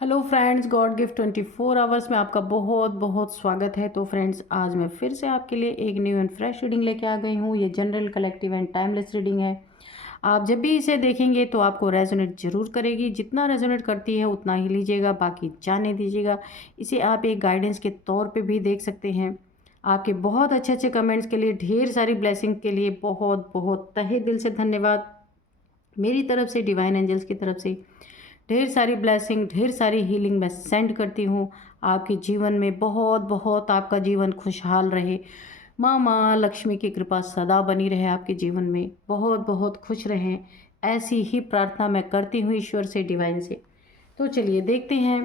Hello friends, God gift 24 hours में आपका बहुत बहुत स्वागत है। तो फ्रेंड्स, आज मैं फिर से आपके लिए एक न्यू एंड फ्रेश रीडिंग लेके आ गई हूँ। ये general, collective and timeless reading है। आप जब भी इसे देखेंगे तो आपको रेजोनेट जरूर करेगी। जितना रेजोनेट करती है उतना ही लीजिएगा, बाकी जाने दीजिएगा। इसे आप एक गाइडेंस के तौर पर भी देख सकते हैं। आपके बहुत अच्छे अच्छे कमेंट्स के लिए, ढेर सारी ब्लेसिंग के लिए बहुत बहुत तहे दिल से धन्यवाद। मेरी तरफ से, डिवाइन एंजल्स की तरफ से ढेर सारी ब्लेसिंग, ढेर सारी हीलिंग मैं सेंड करती हूँ। आपके जीवन में बहुत बहुत आपका जीवन खुशहाल रहे। माँ लक्ष्मी की कृपा सदा बनी रहे आपके जीवन में। बहुत बहुत खुश रहें, ऐसी ही प्रार्थना मैं करती हूँ ईश्वर से, डिवाइन से। तो चलिए देखते हैं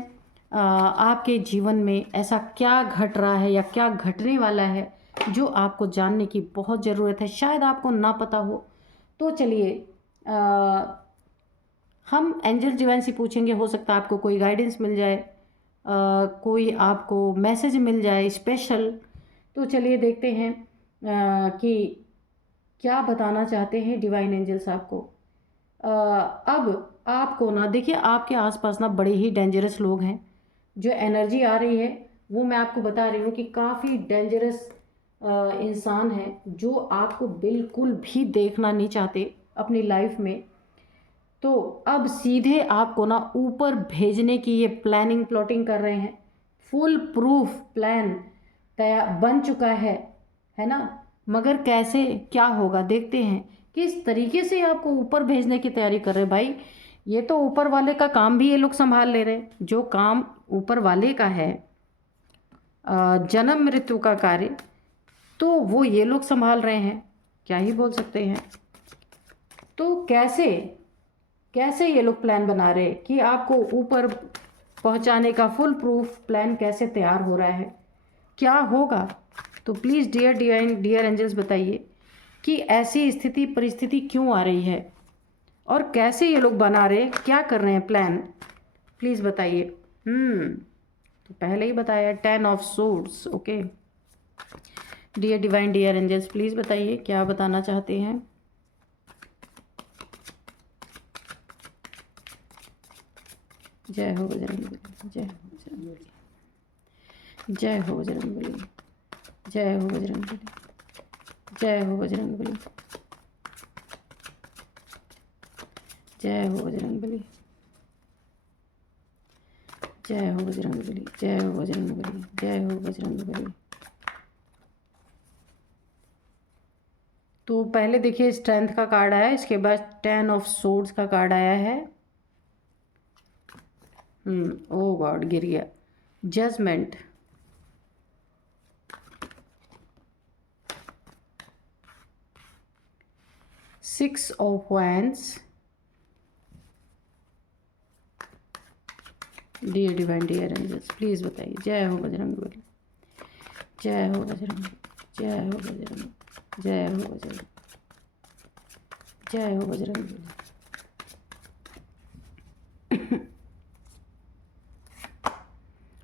आपके जीवन में ऐसा क्या घट रहा है या क्या घटने वाला है जो आपको जानने की बहुत ज़रूरत है, शायद आपको ना पता हो। तो चलिए हम एंजल डिवाइन से पूछेंगे। हो सकता है आपको कोई गाइडेंस मिल जाए, कोई आपको मैसेज मिल जाए स्पेशल। तो चलिए देखते हैं कि क्या बताना चाहते हैं डिवाइन एंजल्स आपको। अब आपको ना देखिए, आपके आसपास ना बड़े ही डेंजरस लोग हैं। जो एनर्जी आ रही है वो मैं आपको बता रही हूँ कि काफ़ी डेंजरस इंसान है जो आपको बिल्कुल भी देखना नहीं चाहते अपनी लाइफ में। तो अब सीधे आपको ना ऊपर भेजने की ये प्लानिंग प्लॉटिंग कर रहे हैं। फुल प्रूफ प्लान तैयार बन चुका है ना। मगर कैसे, क्या होगा, देखते हैं किस तरीके से आपको ऊपर भेजने की तैयारी कर रहे हैं। भाई, ये तो ऊपर वाले का काम भी ये लोग संभाल ले रहे हैं। जो काम ऊपर वाले का है, जन्म मृत्यु का कार्य, तो वो ये लोग संभाल रहे हैं। क्या ही बोल सकते हैं। तो कैसे कैसे ये लोग प्लान बना रहे हैं कि आपको ऊपर पहुंचाने का फुल प्रूफ प्लान कैसे तैयार हो रहा है, क्या होगा। तो please dear divine, dear angels, बताइए कि ऐसी स्थिति परिस्थिति क्यों आ रही है और कैसे ये लोग बना रहे हैं, क्या कर रहे हैं प्लान। प्लीज़ बताइए। तो पहले ही बताया 10 of swords. Okay dear divine, dear angels, please बताइए क्या बताना चाहते हैं। जय हो बजरंग बली, जय हो बजरंग बली, जय हो बजरंग बली, जय हो बजरंग बली, जय हो बजरंग बली, जय हो बजरंग बली, जय हो बजरंग बली, जय हो बजरंग बली, जय हो बजरंग बली। तो पहले देखिए स्ट्रेंथ का कार्ड आया, इसके बाद 10 ऑफ सोर्ड्स का कार्ड आया है। ओ गॉड, गिर गया। Judgement, six of wands. Dear divine, dear angels, please बताइए। जय हो बजरंग बली, जय हो बजरंग, जय हो बजरंग, जय हो बजरंग, जय हो Bajrang Bali.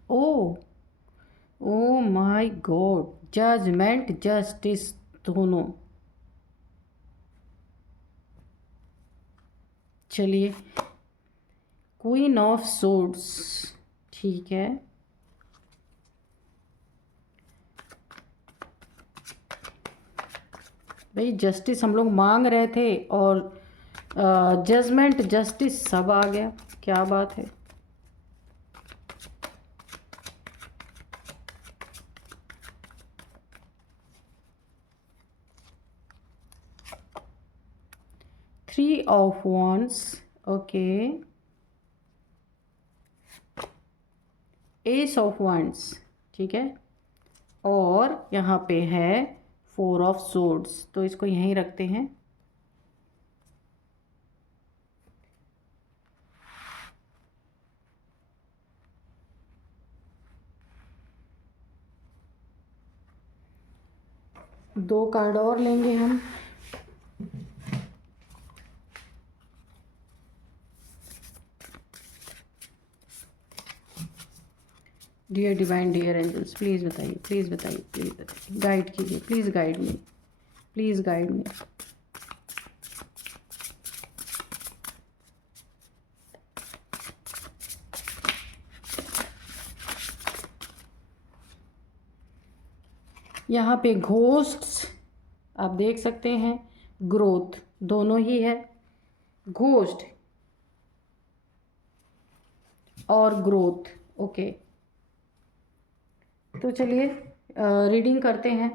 Oh oh my god, judgement, justice, दोनों। चलिए, क्वीन ऑफ सोर्ड्स, ठीक है। भाई, जस्टिस हम लोग मांग रहे थे और जजमेंट, जस्टिस सब आ गया। क्या बात है। Three of wands, okay. S of wands, ठीक है। और यहाँ पे है 4 ऑफ सोर्ड्स, तो इसको यहीं रखते हैं। दो कार्ड और लेंगे हम। Dear divine, dear angels, please बताइए, प्लीज़ बताइए, प्लीज़ बताइए, गाइड कीजिए, please guide me, please guide me. यहाँ पे घोस्ट्स आप देख सकते हैं, ग्रोथ दोनों ही है, घोस्ट और ग्रोथ। ओके, तो चलिए रीडिंग करते हैं।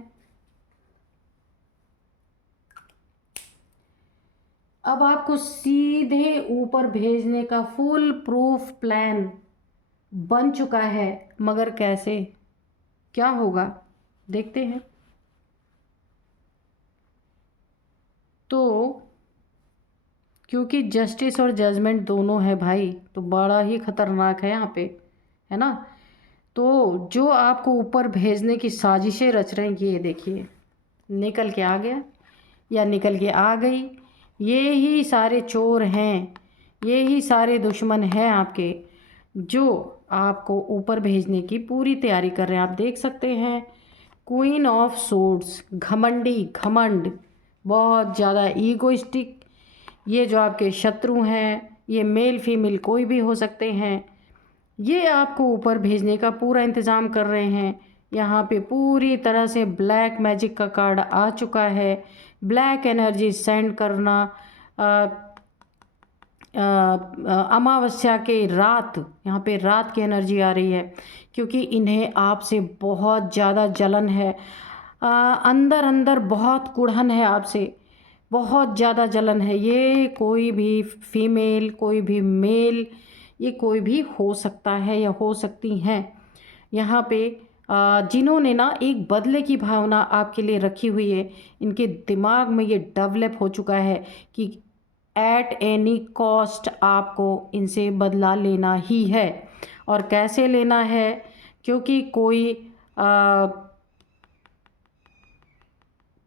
अब आपको सीधे ऊपर भेजने का फुल प्रूफ प्लान बन चुका है, मगर कैसे, क्या होगा, देखते हैं। तो क्योंकि जस्टिस और जजमेंट दोनों है भाई, तो बड़ा ही खतरनाक है यहाँ पे, है ना। तो जो आपको ऊपर भेजने की साजिशें रच रहे हैं, ये देखिए निकल के आ गया या निकल के आ गई। ये ही सारे चोर हैं, ये ही सारे दुश्मन हैं आपके, जो आपको ऊपर भेजने की पूरी तैयारी कर रहे हैं। आप देख सकते हैं क्वीन ऑफ सोर्ड्स, घमंडी, घमंड, बहुत ज़्यादा ईगोइस्टिक। ये जो आपके शत्रु हैं, ये मेल फीमेल कोई भी हो सकते हैं, ये आपको ऊपर भेजने का पूरा इंतज़ाम कर रहे हैं। यहाँ पे पूरी तरह से ब्लैक मैजिक का कार्ड आ चुका है। ब्लैक एनर्जी सेंड करना, अमावस्या के रात, यहाँ पे रात की एनर्जी आ रही है, क्योंकि इन्हें आपसे बहुत ज़्यादा जलन है, अंदर अंदर बहुत कुढ़न है आपसे, बहुत ज़्यादा जलन है। ये कोई भी फीमेल, कोई भी मेल, ये कोई भी हो सकता है या हो सकती हैं। यहाँ पे जिन्होंने ना एक बदले की भावना आपके लिए रखी हुई है, इनके दिमाग में ये डेवलप हो चुका है कि एट एनी कॉस्ट आपको इनसे बदला लेना ही है। और कैसे लेना है, क्योंकि कोई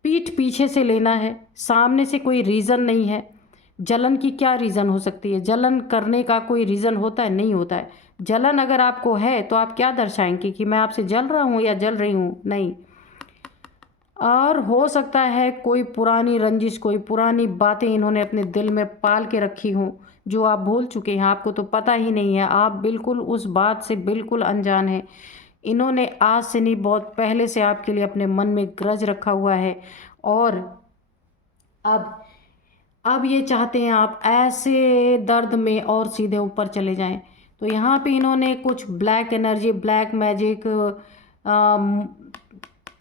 पीठ पीछे से लेना है, सामने से कोई रीज़न नहीं है। जलन की क्या रीज़न हो सकती है, जलन करने का कोई रीज़न होता है, नहीं होता है। जलन अगर आपको है तो आप क्या दर्शाएंगे कि मैं आपसे जल रहा हूँ या जल रही हूँ, नहीं। और हो सकता है कोई पुरानी रंजिश, कोई पुरानी बातें इन्होंने अपने दिल में पाल के रखी हों, जो आप भूल चुके हैं, आपको तो पता ही नहीं है, आप बिल्कुल उस बात से बिल्कुल अनजान हैं। इन्होंने आज से नहीं, बहुत पहले से आपके लिए अपने मन में ग्रज रखा हुआ है। और अब ये चाहते हैं आप ऐसे दर्द में और सीधे ऊपर चले जाएं। तो यहाँ पे इन्होंने कुछ ब्लैक एनर्जी, ब्लैक मैजिक,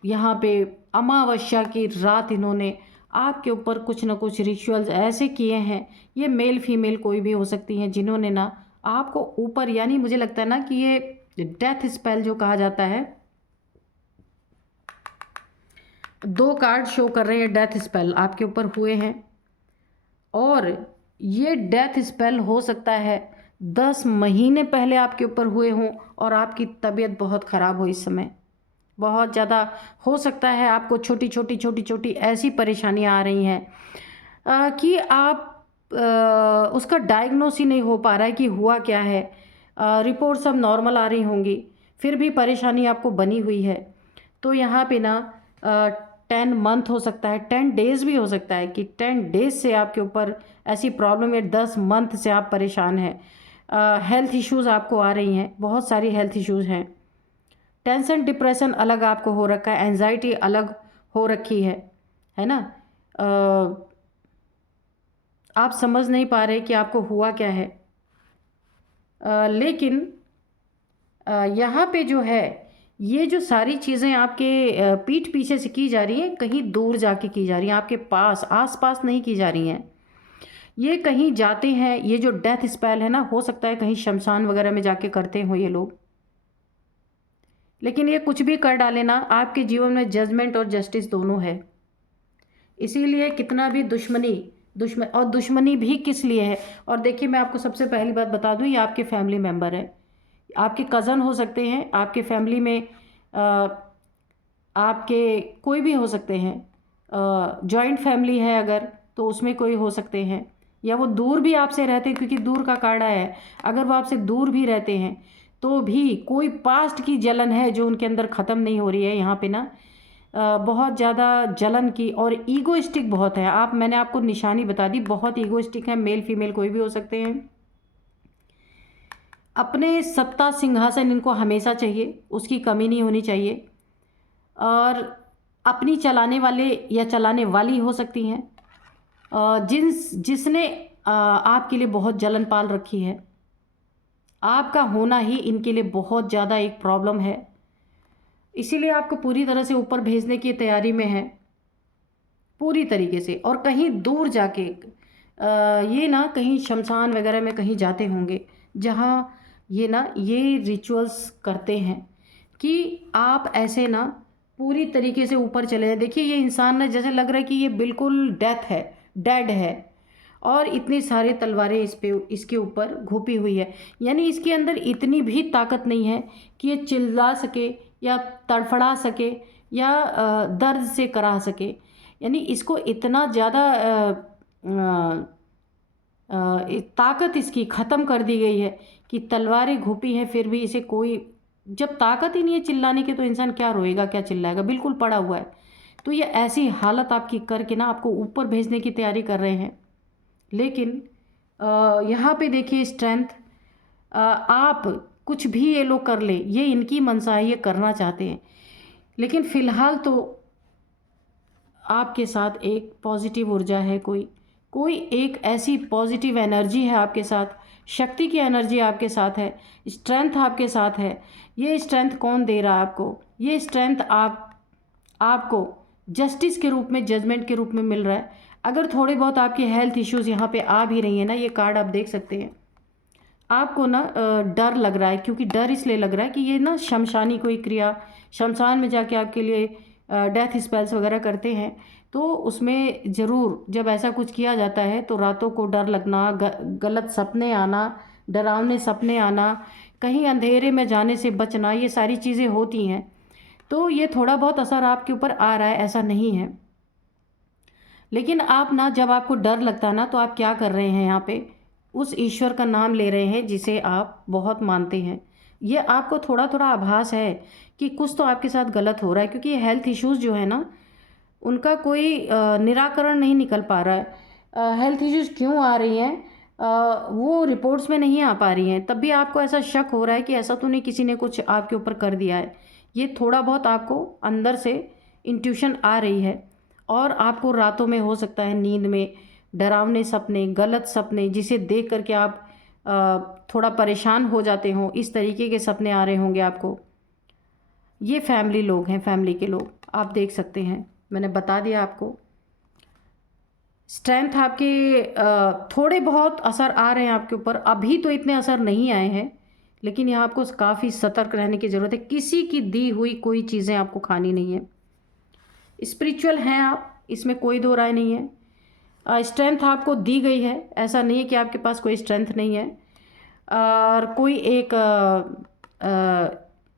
यहाँ पे अमावस्या की रात इन्होंने आपके ऊपर कुछ ना कुछ रिचुअल्स ऐसे किए हैं। ये मेल फीमेल कोई भी हो सकती हैं, जिन्होंने ना आपको ऊपर, यानी मुझे लगता है ना कि ये डेथ स्पेल जो कहा जाता है, 2 कार्ड शो कर रहे हैं, डेथ स्पेल आपके ऊपर हुए हैं। और ये डेथ स्पेल हो सकता है 10 महीने पहले आपके ऊपर हुए हों, और आपकी तबीयत बहुत ख़राब हो इस समय, बहुत ज़्यादा हो सकता है आपको छोटी छोटी ऐसी परेशानियां आ रही हैं कि आप उसका डायग्नोस ही नहीं हो पा रहा है कि हुआ क्या है। रिपोर्ट सब नॉर्मल आ रही होंगी, फिर भी परेशानी आपको बनी हुई है। तो यहाँ पे ना 10 मंथ हो सकता है, 10 डेज़ भी हो सकता है कि 10 डेज़ से आपके ऊपर ऐसी प्रॉब्लम है, 10 मंथ से आप परेशान हैं। हेल्थ इश्यूज़ आपको आ रही हैं, बहुत सारी हेल्थ इश्यूज़ हैं। टेंशन डिप्रेशन अलग आपको हो रखा है, एंजाइटी अलग हो रखी है ना। आप समझ नहीं पा रहे कि आपको हुआ क्या है। लेकिन यहाँ पे जो है, ये जो सारी चीज़ें आपके पीठ पीछे से की जा रही हैं, कहीं दूर जाके की जा रही हैं, आपके पास आस पास नहीं की जा रही हैं। ये कहीं जाते हैं, ये जो डेथ स्पेल है ना, हो सकता है कहीं शमशान वगैरह में जाके करते हो ये लोग। लेकिन ये कुछ भी कर डाले ना, आपके जीवन में जजमेंट और जस्टिस दोनों है। इसीलिए कितना भी दुश्मनी भी किस लिए है। और देखिए, मैं आपको सबसे पहली बात बता दूं, ये आपके फैमिली मेम्बर है, आपके कज़न हो सकते हैं, आपके फैमिली में आपके कोई भी हो सकते हैं। जॉइंट फैमिली है अगर, तो उसमें कोई हो सकते हैं, या वो दूर भी आपसे रहते हैं, क्योंकि दूर का कार्ड आया है। अगर वो आपसे दूर भी रहते हैं तो भी कोई पास्ट की जलन है जो उनके अंदर ख़त्म नहीं हो रही है। यहाँ पे ना बहुत ज़्यादा जलन की, और ईगोइस्टिक बहुत है आप, मैंने आपको निशानी बता दी, बहुत ईगोइस्टिक है। मेल फीमेल कोई भी हो सकते हैं। अपने सत्ता सिंहासन इनको हमेशा चाहिए, उसकी कमी नहीं होनी चाहिए। और अपनी चलाने वाले या चलाने वाली हो सकती हैं, जिसने आपके लिए बहुत जलन पाल रखी है। आपका होना ही इनके लिए बहुत ज़्यादा एक प्रॉब्लम है, इसीलिए आपको पूरी तरह से ऊपर भेजने की तैयारी में है, पूरी तरीके से। और कहीं दूर जाके ये ना कहीं शमशान वगैरह में कहीं जाते होंगे, जहाँ ये ना ये रिचुअल्स करते हैं कि आप ऐसे ना पूरी तरीके से ऊपर चले जाए। देखिए ये इंसान ना जैसे लग रहा है कि ये बिल्कुल डेड है, और इतनी सारी तलवारें इसके ऊपर घोपी हुई है। यानी इसके अंदर इतनी भी ताकत नहीं है कि ये चिल्ला सके या तड़फड़ा सके या दर्द से करा सके। यानी इसको इतना ज़्यादा ताकत इसकी ख़त्म कर दी गई है कि तलवारें घोपी हैं, फिर भी इसे कोई, जब ताकत ही नहीं है चिल्लाने की तो इंसान क्या रोएगा, क्या चिल्लाएगा, बिल्कुल पड़ा हुआ है। तो ये ऐसी हालत आपकी करके ना आपको ऊपर भेजने की तैयारी कर रहे हैं। लेकिन यहाँ पे देखिए स्ट्रेंथ, आप कुछ भी ये लोग कर ले, ये इनकी मनसा है, ये करना चाहते हैं। लेकिन फ़िलहाल तो आपके साथ एक पॉजिटिव ऊर्जा है, कोई एक ऐसी पॉजिटिव एनर्जी है आपके साथ, शक्ति की एनर्जी आपके साथ है, स्ट्रेंथ आपके साथ है। ये स्ट्रेंथ कौन दे रहा है आपको? ये स्ट्रेंथ आपको जस्टिस के रूप में, जजमेंट के रूप में मिल रहा है। अगर थोड़े बहुत आपके हेल्थ इश्यूज़ यहाँ पे आ भी रही है ना, ये कार्ड आप देख सकते हैं, आपको ना डर लग रहा है। क्योंकि डर इसलिए लग रहा है कि ये ना शमशानी कोई क्रिया, शमशान में जाके आपके लिए डेथ स्पेल्स वगैरह करते हैं, तो उसमें ज़रूर जब ऐसा कुछ किया जाता है तो रातों को डर लगना, गलत सपने आना, डरावने सपने आना, कहीं अंधेरे में जाने से बचना, ये सारी चीज़ें होती हैं। तो ये थोड़ा बहुत असर आपके ऊपर आ रहा है, ऐसा नहीं है। लेकिन आप ना, जब आपको डर लगता है ना, तो आप क्या कर रहे हैं यहाँ पे? उस ईश्वर का नाम ले रहे हैं जिसे आप बहुत मानते हैं। ये आपको थोड़ा थोड़ा आभास है कि कुछ तो आपके साथ गलत हो रहा है, क्योंकि ये हेल्थ इश्यूज़ जो है ना, उनका कोई निराकरण नहीं निकल पा रहा है। हेल्थ इश्यूज़ क्यों आ रही हैं, वो रिपोर्ट्स में नहीं आ पा रही हैं, तब भी आपको ऐसा शक हो रहा है कि ऐसा तो नहीं किसी ने कुछ आपके ऊपर कर दिया है। ये थोड़ा बहुत आपको अंदर से इंट्यूशन आ रही है, और आपको रातों में हो सकता है नींद में डरावने सपने, गलत सपने, जिसे देख करके आप थोड़ा परेशान हो जाते हो, इस तरीके के सपने आ रहे होंगे आपको। ये फैमिली लोग हैं, फैमिली के लोग, आप देख सकते हैं, मैंने बता दिया आपको। स्ट्रेंथ आपके थोड़े बहुत असर आ रहे हैं आपके ऊपर, अभी तो इतने असर नहीं आए हैं, लेकिन यहाँ आपको काफ़ी सतर्क रहने की ज़रूरत है। किसी की दी हुई कोई चीज़ें आपको खानी नहीं है। स्पिरिचुअल हैं आप, इसमें कोई दो राय नहीं है। स्ट्रेंथ आपको दी गई है, ऐसा नहीं है कि आपके पास कोई स्ट्रेंथ नहीं है। और कोई एक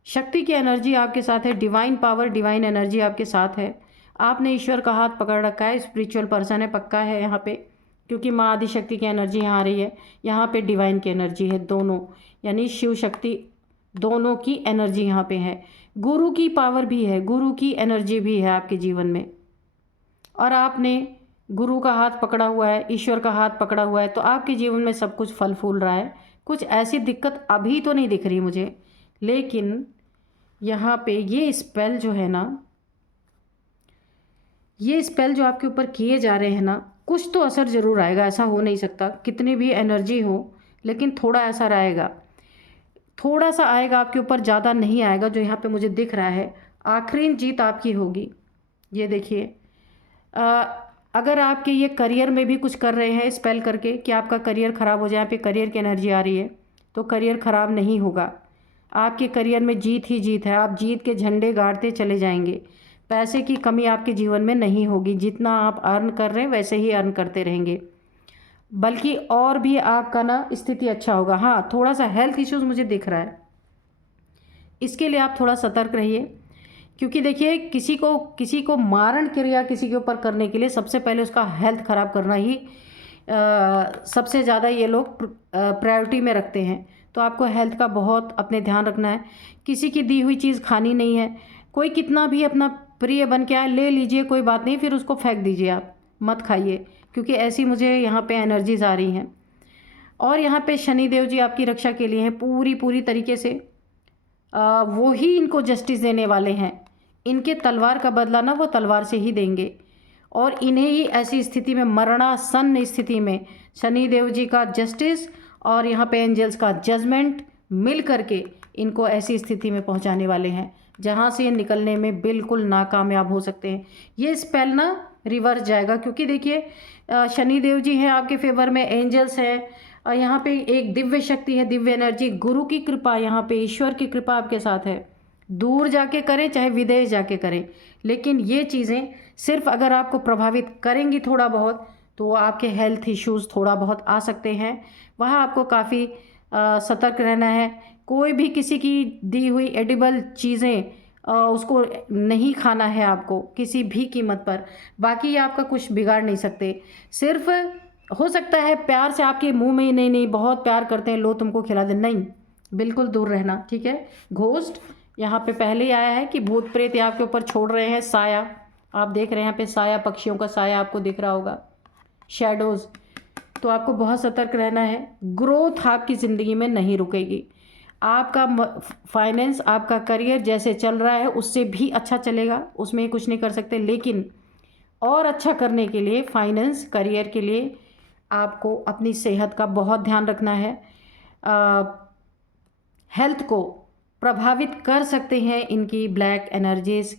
शक्ति की एनर्जी आपके साथ है, डिवाइन पावर, डिवाइन एनर्जी आपके साथ है। आपने ईश्वर का हाथ पकड़ रखा है, स्पिरिचुअल पर्सन है, पक्का है यहाँ पे, क्योंकि माँ आदि शक्ति की एनर्जी यहाँ आ रही है, यहाँ पे डिवाइन की एनर्जी है, दोनों, यानी शिव शक्ति दोनों की एनर्जी यहाँ पे है। गुरु की पावर भी है, गुरु की एनर्जी भी है आपके जीवन में, और आपने गुरु का हाथ पकड़ा हुआ है, ईश्वर का हाथ पकड़ा हुआ है, तो आपके जीवन में सब कुछ फल फूल रहा है। कुछ ऐसी दिक्कत अभी तो नहीं दिख रही मुझे, लेकिन यहाँ पे ये स्पेल जो है ना, ये स्पेल जो आपके ऊपर किए जा रहे हैं ना, कुछ तो असर ज़रूर आएगा, ऐसा हो नहीं सकता। कितनी भी एनर्जी हो, लेकिन थोड़ा असर आएगा, थोड़ा सा आएगा आपके ऊपर, ज़्यादा नहीं आएगा, जो यहाँ पे मुझे दिख रहा है। आखिरी जीत आपकी होगी। ये देखिए, अगर आपके ये करियर में भी कुछ कर रहे हैं स्पेल करके कि आपका करियर ख़राब हो जाए, यहाँ पे करियर की एनर्जी आ रही है, तो करियर ख़राब नहीं होगा। आपके करियर में जीत ही जीत है, आप जीत के झंडे गाड़ते चले जाएंगे। पैसे की कमी आपके जीवन में नहीं होगी, जितना आप अर्न कर रहे हैं वैसे ही अर्न करते रहेंगे, बल्कि और भी आपका ना स्थिति अच्छा होगा। हाँ, थोड़ा सा हेल्थ इश्यूज़ मुझे दिख रहा है, इसके लिए आप थोड़ा सतर्क रहिए, क्योंकि देखिए किसी को मारण क्रिया किसी के ऊपर करने के लिए सबसे पहले उसका हेल्थ ख़राब करना ही सबसे ज़्यादा ये लोग प्रायोरिटी में रखते हैं। तो आपको हेल्थ का बहुत अपने ध्यान रखना है। किसी की दी हुई चीज़ खानी नहीं है। कोई कितना भी अपना प्रिय बन के आए, ले लीजिए, कोई बात नहीं, फिर उसको फेंक दीजिए, आप मत खाइए, क्योंकि ऐसी मुझे यहाँ पे एनर्जीज आ रही हैं। और यहाँ पे शनिदेव जी आपकी रक्षा के लिए हैं पूरी तरीके से। वो ही इनको जस्टिस देने वाले हैं। इनके तलवार का बदला ना वो तलवार से ही देंगे, और इन्हें ही ऐसी स्थिति में, मरणासन स्थिति में, शनि देव जी का जस्टिस और यहाँ पे एंजल्स का जजमेंट मिल करके इनको ऐसी स्थिति में पहुँचाने वाले हैं जहाँ से ये निकलने में बिल्कुल नाकामयाब हो सकते हैं। ये स्पेल ना रिवर्स जाएगा, क्योंकि देखिए शनि देव जी हैं आपके फेवर में, एंजल्स हैं, यहाँ पे एक दिव्य शक्ति है, दिव्य एनर्जी, गुरु की कृपा, यहाँ पे ईश्वर की कृपा आपके साथ है। दूर जाके करें चाहे विदेश जाके करें, लेकिन ये चीज़ें सिर्फ अगर आपको प्रभावित करेंगी थोड़ा बहुत, तो आपके हेल्थ इश्यूज़ थोड़ा बहुत आ सकते हैं। वहाँ आपको काफ़ी सतर्क रहना है। कोई भी किसी की दी हुई एडिबल चीज़ें उसको नहीं खाना है आपको किसी भी कीमत पर। बाकी ये आपका कुछ बिगाड़ नहीं सकते। सिर्फ हो सकता है प्यार से आपके मुंह में ही, नहीं नहीं बहुत प्यार करते हैं, लो तुमको खिला दे, नहीं, बिल्कुल दूर रहना, ठीक है। घोस्ट यहाँ पे पहले ही आया है कि भूत प्रेत ये आपके ऊपर छोड़ रहे हैं साया। आप देख रहे हैं यहाँ पे साया, पक्षियों का साया आपको दिख रहा होगा, शैडोज़। तो आपको बहुत सतर्क रहना है। ग्रोथ आपकी ज़िंदगी में नहीं रुकेगी। आपका फाइनेंस, आपका करियर जैसे चल रहा है उससे भी अच्छा चलेगा, उसमें कुछ नहीं कर सकते, लेकिन और अच्छा करने के लिए, फाइनेंस करियर के लिए आपको अपनी सेहत का बहुत ध्यान रखना है। हेल्थ को प्रभावित कर सकते हैं इनकी ब्लैक एनर्जीज,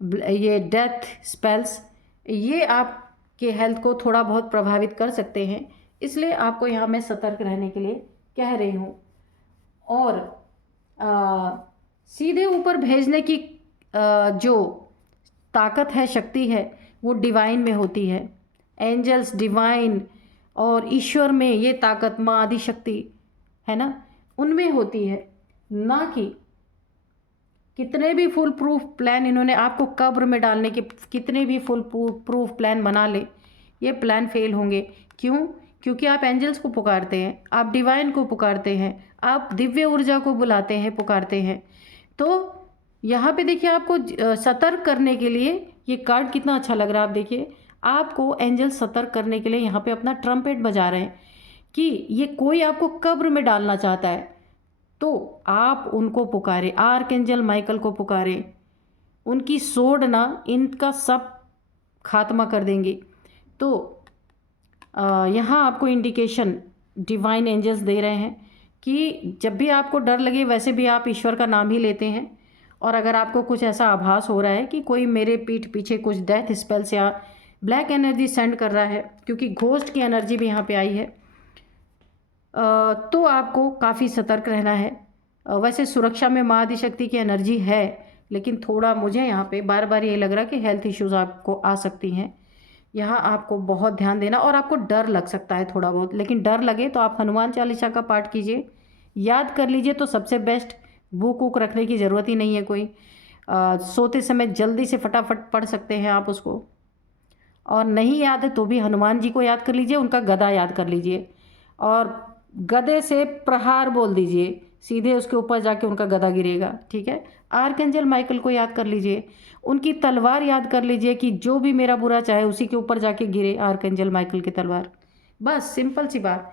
ये डेथ स्पेल्स, ये आपके हेल्थ को थोड़ा बहुत प्रभावित कर सकते हैं। इसलिए आपको यहाँ मैं सतर्क रहने के लिए कह रही हूँ। और सीधे ऊपर भेजने की जो ताकत है, शक्ति है, वो डिवाइन में होती है। एंजल्स, डिवाइन और ईश्वर में ये ताकत, माँ आदि शक्ति है ना, उनमें होती है। ना कि कितने भी फुल प्रूफ प्लान इन्होंने आपको कब्र में डालने के, कितने भी फुल प्रूफ प्लान बना ले, ये प्लान फेल होंगे। क्यों? क्योंकि आप एंजल्स को पुकारते हैं, आप डिवाइन को पुकारते हैं, आप दिव्य ऊर्जा को बुलाते हैं, पुकारते हैं। तो यहाँ पे देखिए आपको सतर्क करने के लिए ये कार्ड कितना अच्छा लग रहा है। आप देखिए, आपको एंजल सतर्क करने के लिए यहाँ पे अपना ट्रम्पेट बजा रहे हैं कि ये कोई आपको कब्र में डालना चाहता है, तो आप उनको पुकारे, आर्कएंजल माइकल को पुकारे। उनकी सोड ना इनका सब खात्मा कर देंगी। तो यहाँ आपको इंडिकेशन डिवाइन एंजल्स दे रहे हैं कि जब भी आपको डर लगे, वैसे भी आप ईश्वर का नाम ही लेते हैं, और अगर आपको कुछ ऐसा आभास हो रहा है कि कोई मेरे पीठ पीछे कुछ डेथ स्पेल्स या ब्लैक एनर्जी सेंड कर रहा है, क्योंकि घोस्ट की एनर्जी भी यहाँ पे आई है, तो आपको काफ़ी सतर्क रहना है। वैसे सुरक्षा में माँ आदिशक्ति की एनर्जी है, लेकिन थोड़ा मुझे यहाँ पे बार बार ये लग रहा है कि हेल्थ इश्यूज़ आपको आ सकती हैं। यहाँ आपको बहुत ध्यान देना, और आपको डर लग सकता है थोड़ा बहुत, लेकिन डर लगे तो आप हनुमान चालीसा का पाठ कीजिए, याद कर लीजिए तो सबसे बेस्ट। बुक वूक रखने की ज़रूरत ही नहीं है कोई। सोते समय जल्दी से फटाफट पढ़ सकते हैं आप उसको, और नहीं याद है तो भी हनुमान जी को याद कर लीजिए, उनका गदा याद कर लीजिए, और गदे से प्रहार बोल दीजिए, सीधे उसके ऊपर जाके उनका गदा गिरेगा, ठीक है। आर्कएंजल माइकल को याद कर लीजिए, उनकी तलवार याद कर लीजिए कि जो भी मेरा बुरा चाहे उसी के ऊपर जाके गिरे आर्कएंजल माइकल की तलवार। बस सिंपल सी बात,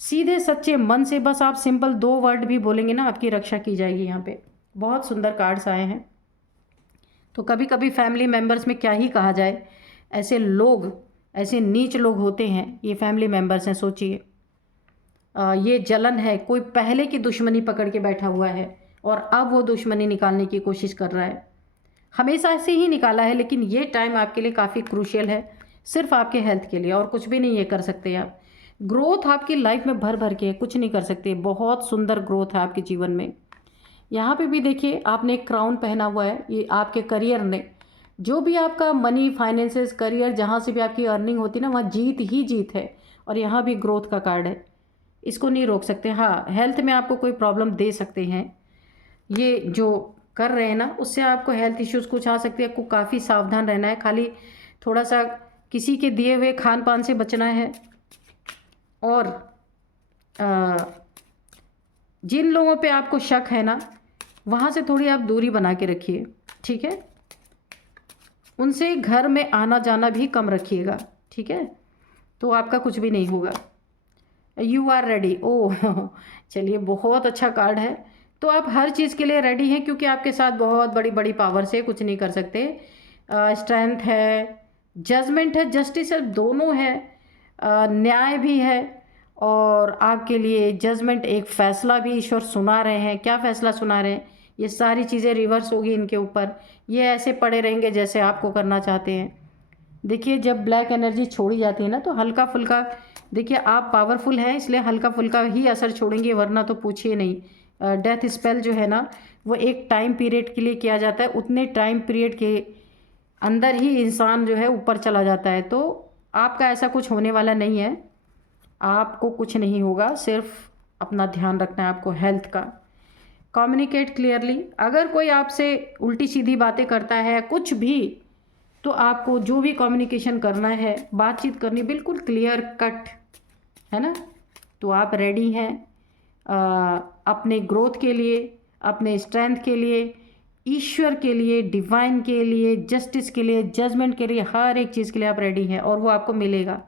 सीधे सच्चे मन से बस आप सिंपल 2 वर्ड भी बोलेंगे ना, आपकी रक्षा की जाएगी। यहाँ पे बहुत सुंदर कार्ड्स आए हैं। तो कभी कभी फैमिली मेम्बर्स में क्या ही कहा जाए, ऐसे लोग, ऐसे नीच लोग होते हैं, ये फैमिली मेम्बर्स हैं। सोचिए, ये जलन है, कोई पहले की दुश्मनी पकड़ के बैठा हुआ है और अब वो दुश्मनी निकालने की कोशिश कर रहा है। हमेशा ऐसे ही निकाला है, लेकिन ये टाइम आपके लिए काफ़ी क्रूशियल है, सिर्फ आपके हेल्थ के लिए, और कुछ भी नहीं ये कर सकते आप। ग्रोथ आपकी लाइफ में भर भर के, कुछ नहीं कर सकते, बहुत सुंदर ग्रोथ है आपके जीवन में। यहाँ पे भी देखिए आपने एक क्राउन पहना हुआ है, ये आपके करियर ने, जो भी आपका मनी, फाइनेंसेस, करियर, जहाँ से भी आपकी अर्निंग होती है ना, वहाँ जीत ही जीत है। और यहाँ भी ग्रोथ का कार्ड है, इसको नहीं रोक सकते। हाँ, हेल्थ में आपको कोई प्रॉब्लम दे सकते हैं, ये जो कर रहे हैं ना, उससे आपको हेल्थ इश्यूज़ कुछ आ सकते हैं। आपको काफ़ी सावधान रहना है, खाली थोड़ा सा किसी के दिए हुए खान पान से बचना है, और जिन लोगों पे आपको शक है ना, वहाँ से थोड़ी आप दूरी बना के रखिए, ठीक है। उनसे घर में आना जाना भी कम रखिएगा, ठीक है, तो आपका कुछ भी नहीं होगा। यू आर रेडी, ओह चलिए, बहुत अच्छा कार्ड है। तो आप हर चीज़ के लिए रेडी हैं, क्योंकि आपके साथ बहुत बड़ी बड़ी पावर से कुछ नहीं कर सकते। स्ट्रेंथ है, जजमेंट है, जस्टिस है, दोनों है, न्याय भी है। और आपके लिए जजमेंट, एक फैसला भी ईश्वर सुना रहे हैं। क्या फैसला सुना रहे हैं? ये सारी चीज़ें रिवर्स होगी इनके ऊपर। ये ऐसे पड़े रहेंगे जैसे आपको करना चाहते हैं। देखिए, जब ब्लैक एनर्जी छोड़ी जाती है ना, तो हल्का फुल्का, देखिए आप पावरफुल हैं इसलिए हल्का फुल्का ही असर छोड़ेंगे, वरना तो पूछिए नहीं। डेथ स्पेल जो है ना, वो एक टाइम पीरियड के लिए किया जाता है। उतने टाइम पीरियड के अंदर ही इंसान जो है ऊपर चला जाता है। तो आपका ऐसा कुछ होने वाला नहीं है, आपको कुछ नहीं होगा। सिर्फ अपना ध्यान रखना है आपको हेल्थ का। Communicate clearly. अगर कोई आपसे उल्टी सीधी बातें करता है कुछ भी, तो आपको जो भी कम्युनिकेशन करना है, बातचीत करनी, बिल्कुल क्लियर कट, है ना। तो आप रेडी हैं अपने ग्रोथ के लिए, अपने स्ट्रेंथ के लिए, ईश्वर के लिए, डिवाइन के लिए, जस्टिस के लिए, जजमेंट के लिए, हर एक चीज़ के लिए आप रेडी हैं और वो आपको मिलेगा।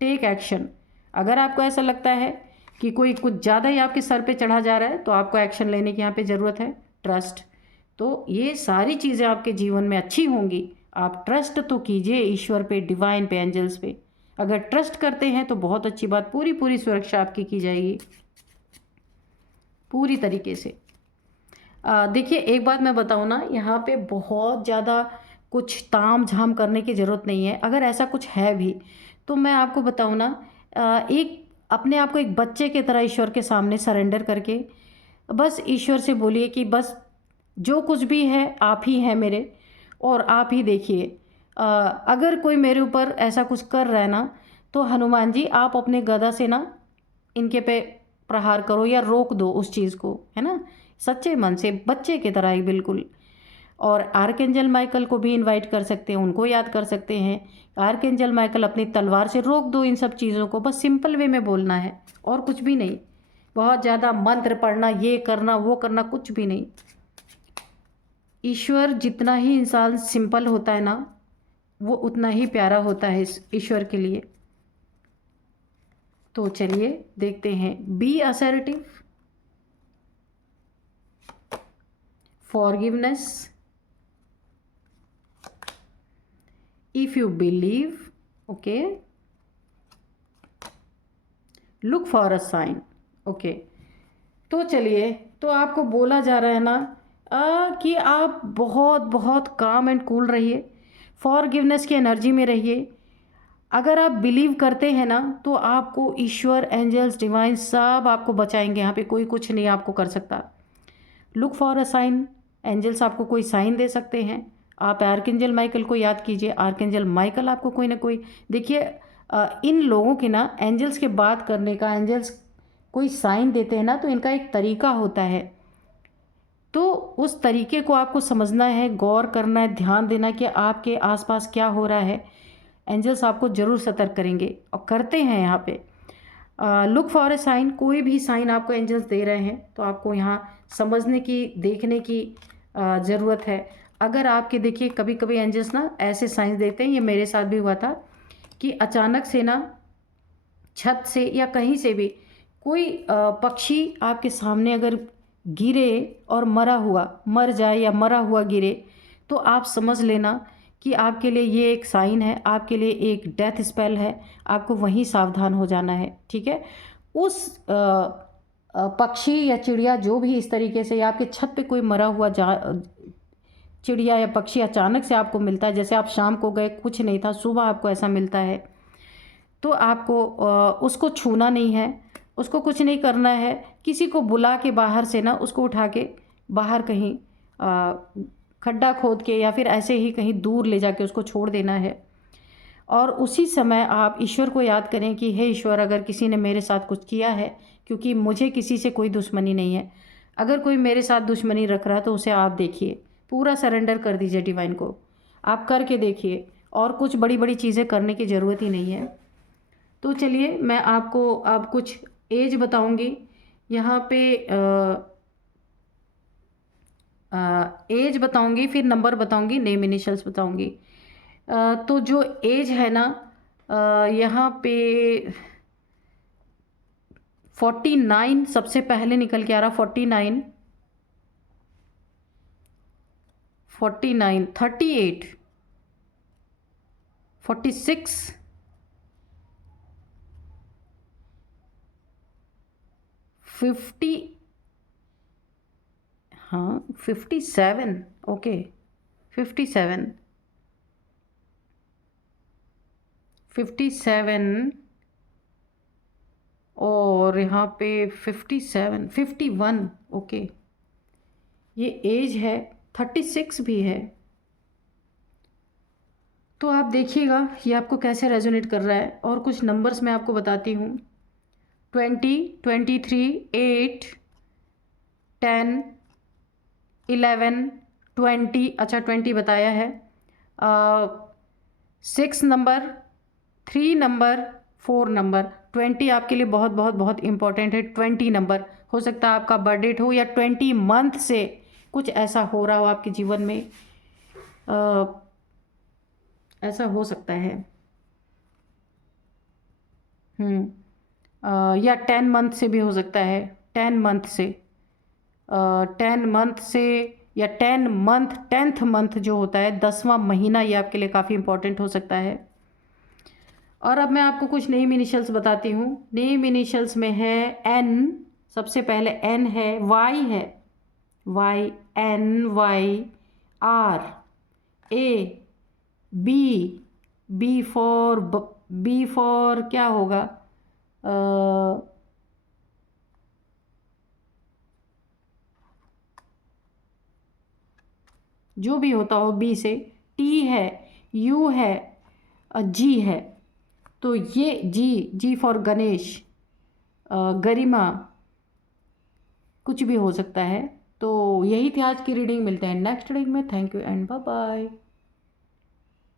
Take action. अगर आपको ऐसा लगता है कि कोई कुछ ज़्यादा ही आपके सर पे चढ़ा जा रहा है, तो आपको एक्शन लेने की यहाँ पे ज़रूरत है। ट्रस्ट। तो ये सारी चीज़ें आपके जीवन में अच्छी होंगी। आप ट्रस्ट तो कीजिए ईश्वर पे, डिवाइन पे, एंजल्स पे। अगर ट्रस्ट करते हैं तो बहुत अच्छी बात, पूरी पूरी सुरक्षा आपकी की जाएगी पूरी तरीके से। देखिए, एक बात मैं बताऊँ ना, यहाँ पे बहुत ज़्यादा कुछ ताम झाम करने की ज़रूरत नहीं है। अगर ऐसा कुछ है भी तो मैं आपको बताऊँ ना, एक अपने आप को एक बच्चे की तरह ईश्वर के सामने सरेंडर करके बस ईश्वर से बोलिए कि बस जो कुछ भी है आप ही हैं मेरे, और आप ही देखिए। अगर कोई मेरे ऊपर ऐसा कुछ कर रहा है ना, तो हनुमान जी आप अपने गदा से ना इनके पे प्रहार करो या रोक दो उस चीज़ को, है ना, सच्चे मन से, बच्चे की तरह ही बिल्कुल। और आर्कएंजल माइकल को भी इनवाइट कर सकते हैं, उनको याद कर सकते हैं। आर्कएंजल माइकल अपनी तलवार से रोक दो इन सब चीज़ों को, बस सिंपल वे में बोलना है और कुछ भी नहीं। बहुत ज़्यादा मंत्र पढ़ना, ये करना वो करना, कुछ भी नहीं। ईश्वर जितना ही इंसान सिंपल होता है ना, वो उतना ही प्यारा होता है इस ईश्वर के लिए। तो चलिए देखते हैं। Be assertive, forgiveness, if you believe, okay, look for a sign, okay. तो चलिए, तो आपको बोला जा रहा है ना कि आप बहुत बहुत काम एंड कूल रहिए, फॉरगिवनेस की एनर्जी में रहिए। अगर आप बिलीव करते हैं ना, तो आपको ईश्वर, एंजल्स, डिवाइन सब आपको बचाएंगे। यहाँ पे कोई कुछ नहीं आपको कर सकता। Look for a sign, angels आपको कोई साइन दे सकते हैं। आप आर्कएंजल माइकल को याद कीजिए, आर्कएंजल माइकल आपको कोई ना कोई, देखिए इन लोगों के ना एंजल्स के बात करने का, एंजल्स कोई साइन देते हैं ना, तो इनका एक तरीका होता है। तो उस तरीके को आपको समझना है, गौर करना है, ध्यान देना कि आपके आसपास क्या हो रहा है। एंजल्स आपको ज़रूर सतर्क करेंगे और करते हैं यहाँ पे। लुक फॉर ए साइन, कोई भी साइन आपको एंजल्स दे रहे हैं तो आपको यहाँ समझने की, देखने की ज़रूरत है। अगर आपके, देखिए कभी कभी एंजल्स ना ऐसे साइंस देते हैं, ये मेरे साथ भी हुआ था कि अचानक से ना छत से या कहीं से भी कोई पक्षी आपके सामने अगर गिरे और मर जाए या मरा हुआ गिरे, तो आप समझ लेना कि आपके लिए ये एक साइन है, आपके लिए एक डेथ स्पेल है। आपको वहीं सावधान हो जाना है, ठीक है। उस पक्षी या चिड़िया जो भी इस तरीके से, या आपके छत पे कोई मरा हुआ चिड़िया या पक्षी अचानक से आपको मिलता है, जैसे आप शाम को गए कुछ नहीं था, सुबह आपको ऐसा मिलता है, तो आपको उसको छूना नहीं है, उसको कुछ नहीं करना है। किसी को बुला के बाहर से ना उसको उठा के बाहर कहीं खड्डा खोद के या फिर ऐसे ही कहीं दूर ले जाके उसको छोड़ देना है। और उसी समय आप ईश्वर को याद करें कि हे ईश्वर, अगर किसी ने मेरे साथ कुछ किया है, क्योंकि मुझे किसी से कोई दुश्मनी नहीं है, अगर कोई मेरे साथ दुश्मनी रख रहा है तो उसे आप देखिए, पूरा सरेंडर कर दीजिए डिवाइन को। आप करके देखिए, और कुछ बड़ी बड़ी चीज़ें करने की ज़रूरत ही नहीं है। तो चलिए, मैं आपको अब कुछ एज बताऊंगी यहाँ पे, एज बताऊंगी, फिर नंबर बताऊंगी, नेम इनिशियल्स बताऊंगी। तो जो एज है ना, यहाँ पे 49 सबसे पहले निकल के आ रहा, 49। 49, 38, 46, 50, हाँ 57, ओके 57, 57 और यहाँ पे 57, 51, ओके। ये एज है, 36 भी है। तो आप देखिएगा ये आपको कैसे रेजोनेट कर रहा है। और कुछ नंबर्स मैं आपको बताती हूँ। 20, 23, 8, 10, 11, 20, अच्छा 20 बताया है। 6 नंबर, 3 नंबर, 4 नंबर, 20 आपके लिए बहुत बहुत बहुत इंपॉर्टेंट है। 20 नंबर हो सकता है आपका बर्थ डेट हो, या 20 मंथ से कुछ ऐसा हो रहा हो आपके जीवन में, ऐसा हो सकता है। या 10 मंथ से भी हो सकता है, 10 मंथ से, 10 मंथ से, या 10 मंथ, 10th मंथ जो होता है 10वां महीना, ये आपके लिए काफ़ी इंपॉर्टेंट हो सकता है। और अब मैं आपको कुछ नेम इनिशियल्स बताती हूँ। नेम इनिशियल्स में है एन, सबसे पहले एन है, वाई है, Y, N Y, R, A, B, B for क्या होगा, जो भी होता हो बी से, टी है, यू है, जी है। तो ये जी फॉर गणेश, गरिमा, कुछ भी हो सकता है। तो यही थी आज की रीडिंग। मिलते हैं नेक्स्ट रीडिंग में। Thank you and bye bye.